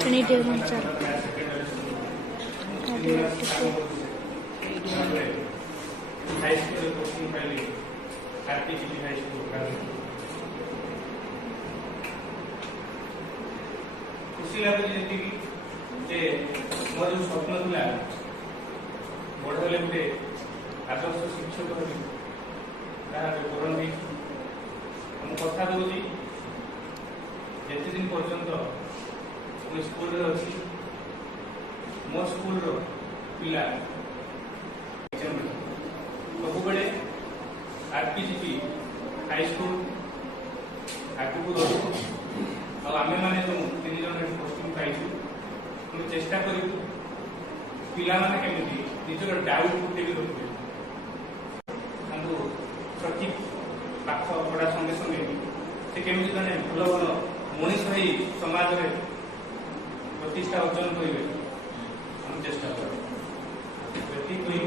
Trinity Sir. high school posting paili RPGP high school खुशी लगे जेति जे मोर जो स्वप्न थिला बड़ हेले गुटे आदर्श शिक्षक हेबी ताहा पूरण होई हम कथा दउची जेति दिन पर्यंत मो स्कूल रे अछि मो स्कूल रो पिला सब बड़े आरपीजीपी हाई स्कूल आगू आमे मैंने जो 3 जन पोस्टिंग पाइछु हम चेष्टा करू पिला माने केमिति निजर डाउट उठे भी रखबे हमको सठिक पाठ पढ़ा संगे संगे से केमिति जने भलो भलो मनीष होई समाज रे प्रतिष्ठा अर्जन करिवे हम चेष्टा करू बेटी कोई